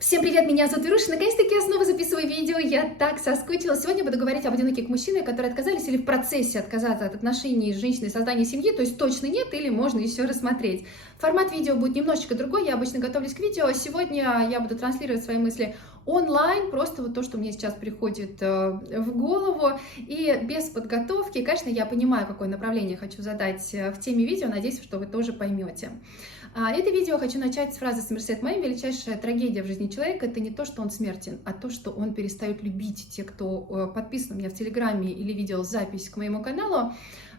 Всем привет, меня зовут Ируша. Наконец-таки я снова записываю видео. Я так соскучилась. Сегодня буду говорить об одиноких мужчинах, которые отказались или в процессе отказаться от отношений с женщиной, создания семьи. То есть точно нет или можно еще рассмотреть. Формат видео будет немножечко другой. Я обычно готовлюсь к видео. Сегодня я буду транслировать свои мысли онлайн. Просто вот то, что мне сейчас приходит в голову. И без подготовки. Конечно, я понимаю, какое направление хочу задать в теме видео. Надеюсь, что вы тоже поймете. Это видео хочу начать с фразы Сомерсет Мэйм: величайшая трагедия в жизни человека — это не то, что он смертен, а то, что он перестает любить. Те, кто подписан у меня в Телеграме или видел запись к моему каналу,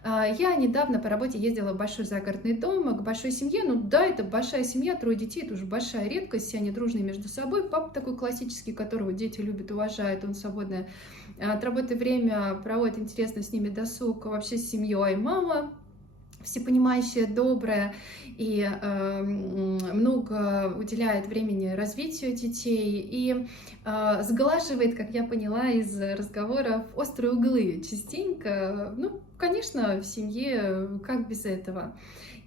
я недавно по работе ездила в большой загородный дом, к большой семье. Ну да, это большая семья, 3 детей, это уже большая редкость, все они дружные между собой. Папа такой классический, которого дети любят, уважают, он свободное от работы время проводит интересно с ними досуг, вообще с семьей. Мама всепонимающая, добрая и много уделяет времени развитию детей и сглаживает, как я поняла из разговоров, острые углы частенько. Ну, конечно, в семье как без этого.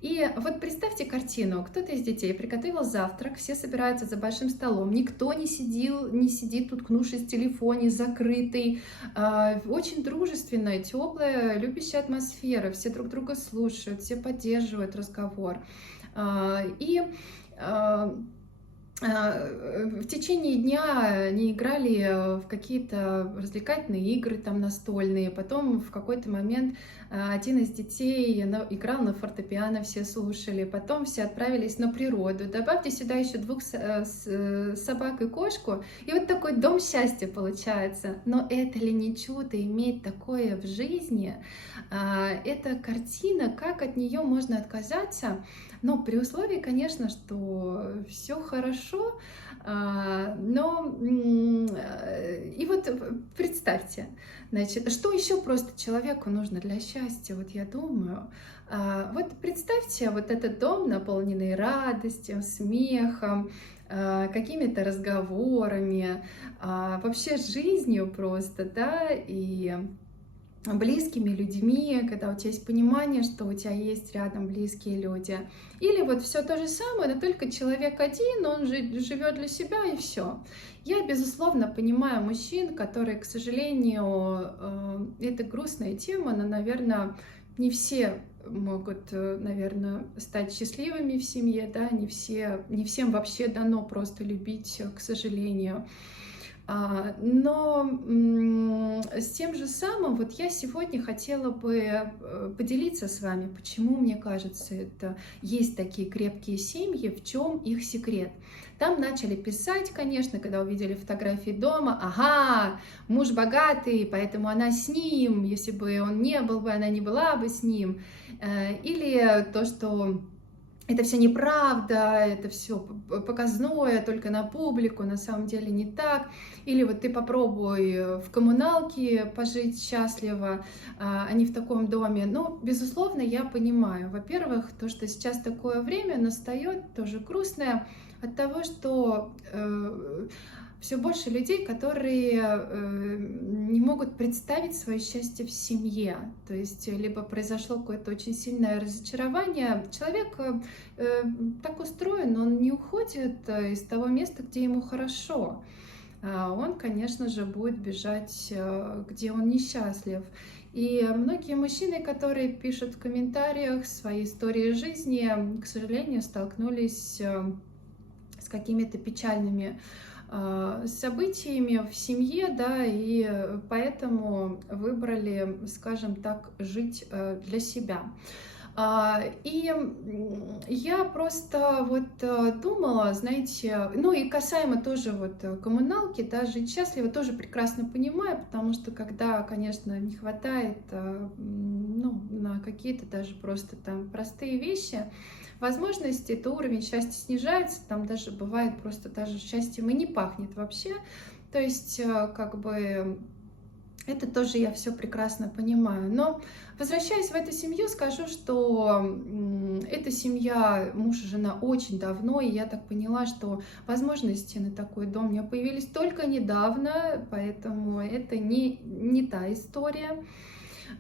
И вот представьте картину: кто-то из детей приготовил завтрак, все собираются за большим столом, никто не сидит, уткнувшись в телефоне, закрытый, очень дружественная, теплая, любящая атмосфера, все друг друга слушают, все поддерживают разговор. И в течение дня они играли в какие-то развлекательные игры там настольные. Потом в какой-то момент один из детей играл на фортепиано, все слушали. Потом все отправились на природу. Добавьте сюда еще 2 собак и кошку, и вот такой дом счастья получается. Но это ли не чудо иметь такое в жизни? Эта картина, как от нее можно отказаться? Но при условии, конечно, что все хорошо, но и вот представьте, значит, что еще просто человеку нужно для счастья, вот я думаю. Вот представьте вот этот дом, наполненный радостью, смехом, какими-то разговорами, вообще жизнью просто, да, и близкими людьми, когда у тебя есть понимание, что у тебя есть рядом близкие люди. Или вот все то же самое, но только человек один, он живет для себя и все. Я, безусловно, понимаю мужчин, которые, к сожалению, это грустная тема, но, наверное, не все могут, наверное, стать счастливыми в семье, да, не всем вообще дано просто любить, к сожалению. Но с тем же самым вот я сегодня хотела бы поделиться с вами, почему, мне кажется, это есть такие крепкие семьи, в чем их секрет. Там начали писать, конечно, когда увидели фотографии дома: ага, муж богатый, поэтому она с ним, если бы он не был бы, она не была бы с ним. Или то, что это все неправда, это все показное, только на публику, на самом деле не так. Или вот ты попробуй в коммуналке пожить счастливо, а не в таком доме. Но, безусловно, я понимаю, во-первых, то, что сейчас такое время настает, тоже грустное, от того, что все больше людей, которые не могут представить свое счастье в семье. То есть либо произошло какое-то очень сильное разочарование. Человек так устроен, он не уходит из того места, где ему хорошо. Он, конечно же, будет бежать, где он несчастлив. И многие мужчины, которые пишут в комментариях свои истории жизни, к сожалению, столкнулись с какими-то печальными событиями в семье, да, и поэтому выбрали, скажем так, жить для себя. И я просто вот думала, знаете, ну и касаемо тоже вот коммуналки, да, жить счастливо, тоже прекрасно понимаю, потому что когда, конечно, не хватает, ну, на какие-то даже просто там простые вещи, возможности, то уровень счастья снижается, там даже бывает просто даже счастьем и не пахнет вообще. То есть как бы это тоже я все прекрасно понимаю. Но возвращаясь в эту семью, скажу, что эта семья, муж и жена, очень давно, и я так поняла, что возможности на такой дом у меня появились только недавно, поэтому это не та история.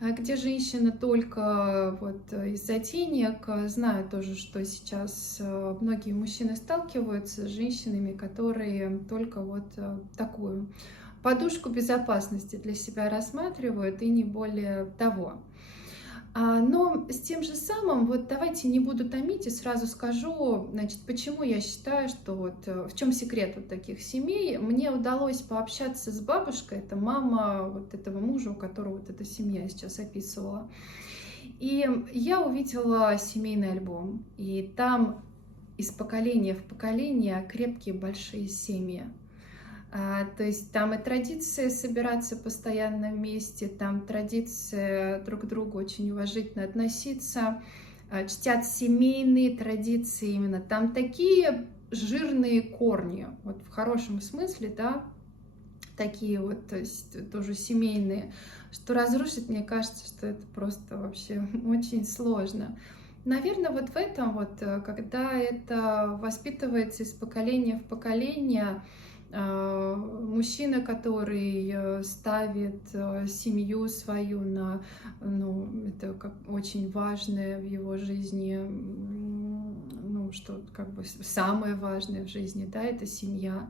где женщина только вот из-за денег. Знаю тоже, что сейчас многие мужчины сталкиваются с женщинами, которые только вот такую подушку безопасности для себя рассматривают и не более того. Но с тем же самым, вот давайте не буду томить и сразу скажу, значит, почему я считаю, что вот в чем секрет вот таких семей. Мне удалось пообщаться с бабушкой, это мама вот этого мужа, у которого вот эта семья я сейчас описывала. И я увидела семейный альбом, и там из поколения в поколение крепкие большие семьи. То есть там и традиция собираться постоянно вместе, там традиция друг к другу очень уважительно относиться, чтят семейные традиции именно. Там такие жирные корни, вот в хорошем смысле, да, такие вот, то есть тоже семейные, что разрушить, мне кажется, что это просто вообще очень сложно. Наверное, вот в этом вот, когда это воспитывается из поколения в поколение, мужчина, который ставит семью свою на, ну, это как очень важное в его жизни, ну, что как бы самое важное в жизни, да, это семья,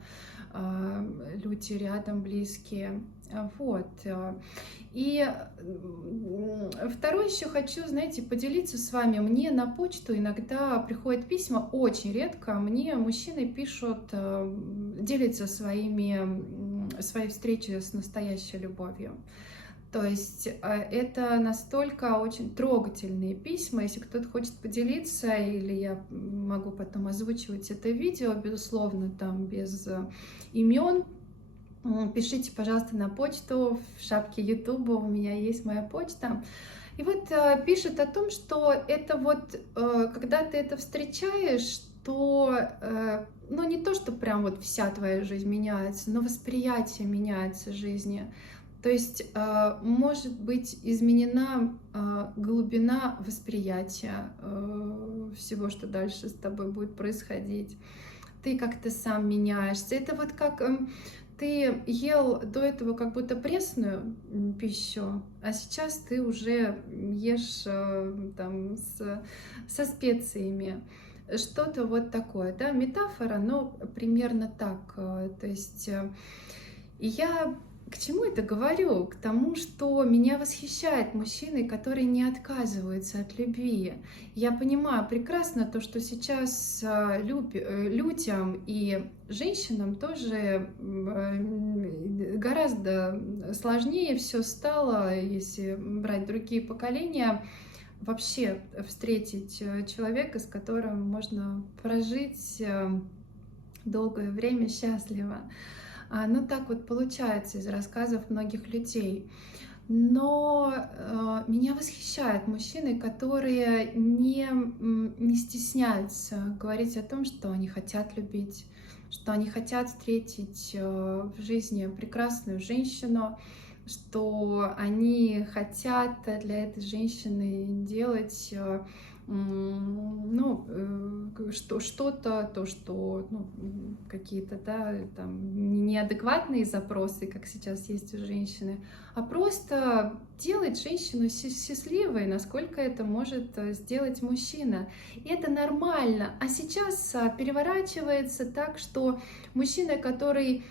люди рядом, близкие, вот. И второе еще хочу, знаете, поделиться с вами. Мне на почту иногда приходят письма, очень редко. Мне мужчины пишут, делятся своей встречей с настоящей любовью. То есть это настолько очень трогательные письма. Если кто-то хочет поделиться, или я могу потом озвучивать это видео, безусловно, там без имен, пишите, пожалуйста, на почту, в шапке YouTube у меня есть моя почта. И вот пишет о том, что это вот, когда ты это встречаешь, то, ну не то, что прям вот вся твоя жизнь меняется, но восприятие меняется жизни. То есть может быть изменена глубина восприятия всего, что дальше с тобой будет происходить. Ты как-то сам меняешься. Это вот как ты ел до этого как будто пресную пищу, а сейчас ты уже ешь там со специями. Что-то вот такое, да, метафора, но примерно так. То есть и я к чему это говорю? К тому, что меня восхищают мужчины, которые не отказываются от любви. Я понимаю прекрасно то, что сейчас людям и женщинам тоже гораздо сложнее все стало, если брать другие поколения, вообще встретить человека, с которым можно прожить долгое время счастливо. Ну, так вот получается из рассказов многих людей. Но меня восхищают мужчины, которые не стесняются говорить о том, что они хотят любить, что они хотят встретить в жизни прекрасную женщину, что они хотят для этой женщины делать ну, что-то, то, что, ну, какие-то, да, там, неадекватные запросы, как сейчас есть у женщины, а просто делать женщину счастливой, насколько это может сделать мужчина. И это нормально. А сейчас переворачивается так, что мужчина, который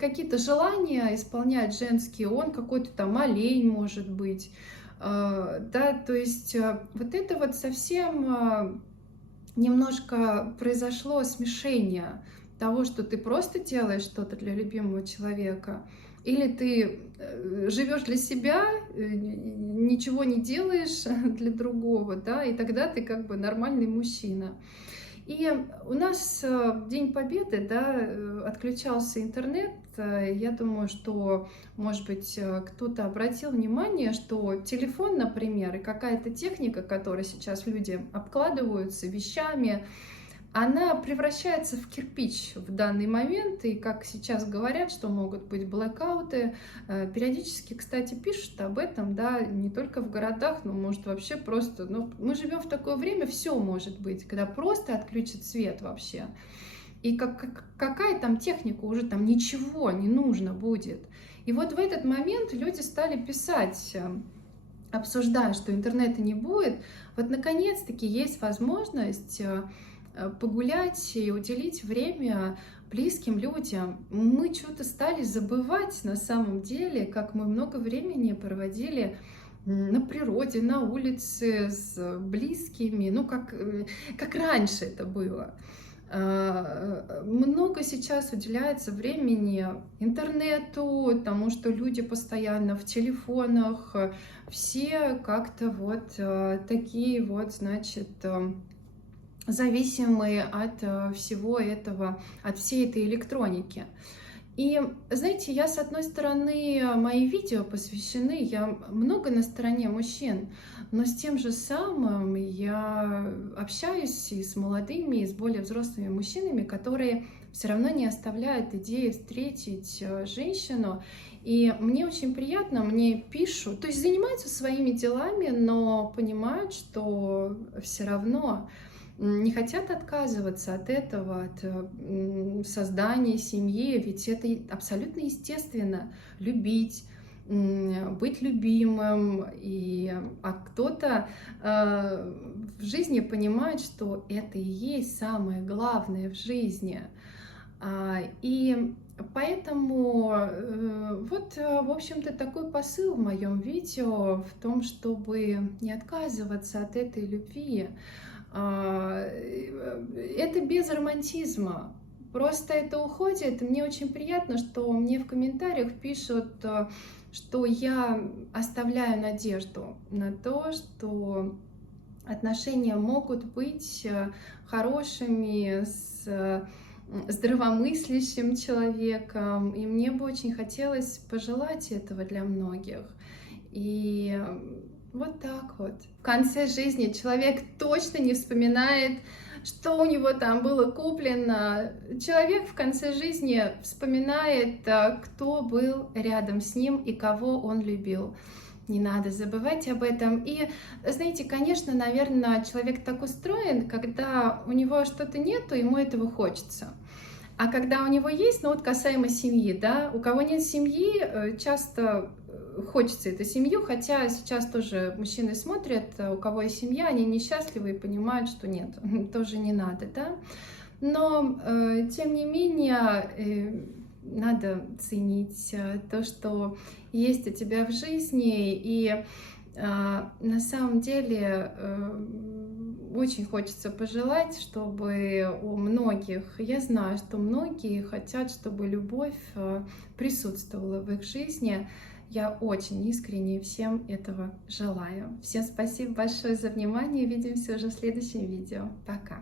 какие-то желания исполняет женские, он какой-то там олень, может быть, да, то есть вот это вот совсем немножко произошло смешение того, что ты просто делаешь что-то для любимого человека, или ты живешь для себя, ничего не делаешь для другого, да, и тогда ты как бы нормальный мужчина. И у нас в День Победы, да, отключался интернет. Я думаю, что, может быть, кто-то обратил внимание, что телефон, например, и какая-то техника, которой сейчас люди обкладываются вещами, она превращается в кирпич в данный момент, и как сейчас говорят, что могут быть блэкауты, периодически, кстати, пишут об этом, да, не только в городах, но может вообще просто, ну, мы живем в такое время, все может быть, когда просто отключат свет вообще, и какая там техника, уже там ничего не нужно будет. И вот в этот момент люди стали писать, обсуждая, что интернета не будет. Вот наконец-таки есть возможность погулять и уделить время близким людям. Мы что-то стали забывать на самом деле, как мы много времени проводили на природе, на улице с близкими, ну как раньше это было. Много сейчас уделяется времени интернету, тому, что люди постоянно в телефонах, все как-то вот такие вот, значит, зависимые от всего этого, от всей этой электроники. И, знаете, я, с одной стороны, мои видео посвящены, я много на стороне мужчин, но с тем же самым я общаюсь и с молодыми, и с более взрослыми мужчинами, которые все равно не оставляют идеи встретить женщину. И мне очень приятно, мне пишут, то есть занимаются своими делами, но понимают, что все равно не хотят отказываться от этого, от создания семьи, ведь это абсолютно естественно — любить, быть любимым, а кто-то в жизни понимает, что это и есть самое главное в жизни. И поэтому вот, в общем-то, такой посыл в моем видео в том, чтобы не отказываться от этой любви. Это без романтизма. Просто это уходит. Мне очень приятно, что мне в комментариях пишут, что я оставляю надежду на то, что отношения могут быть хорошими с здравомыслящим человеком. И мне бы очень хотелось пожелать этого для многих. И вот так вот. В конце жизни человек точно не вспоминает, что у него там было куплено. Человек в конце жизни вспоминает, кто был рядом с ним и кого он любил. Не надо забывать об этом. И, знаете, конечно, наверное, человек так устроен, когда у него что-то нету, ему этого хочется. А когда у него есть, ну вот касаемо семьи, да, у кого нет семьи, часто хочется эту семью, хотя сейчас тоже мужчины смотрят, у кого есть семья, они несчастливы и понимают, что нет, тоже не надо, да. Но, тем не менее, надо ценить то, что есть у тебя в жизни, и на самом деле очень хочется пожелать, чтобы у многих, я знаю, что многие хотят, чтобы любовь присутствовала в их жизни. Я очень искренне всем этого желаю. Всем спасибо большое за внимание. Увидимся уже в следующем видео. Пока!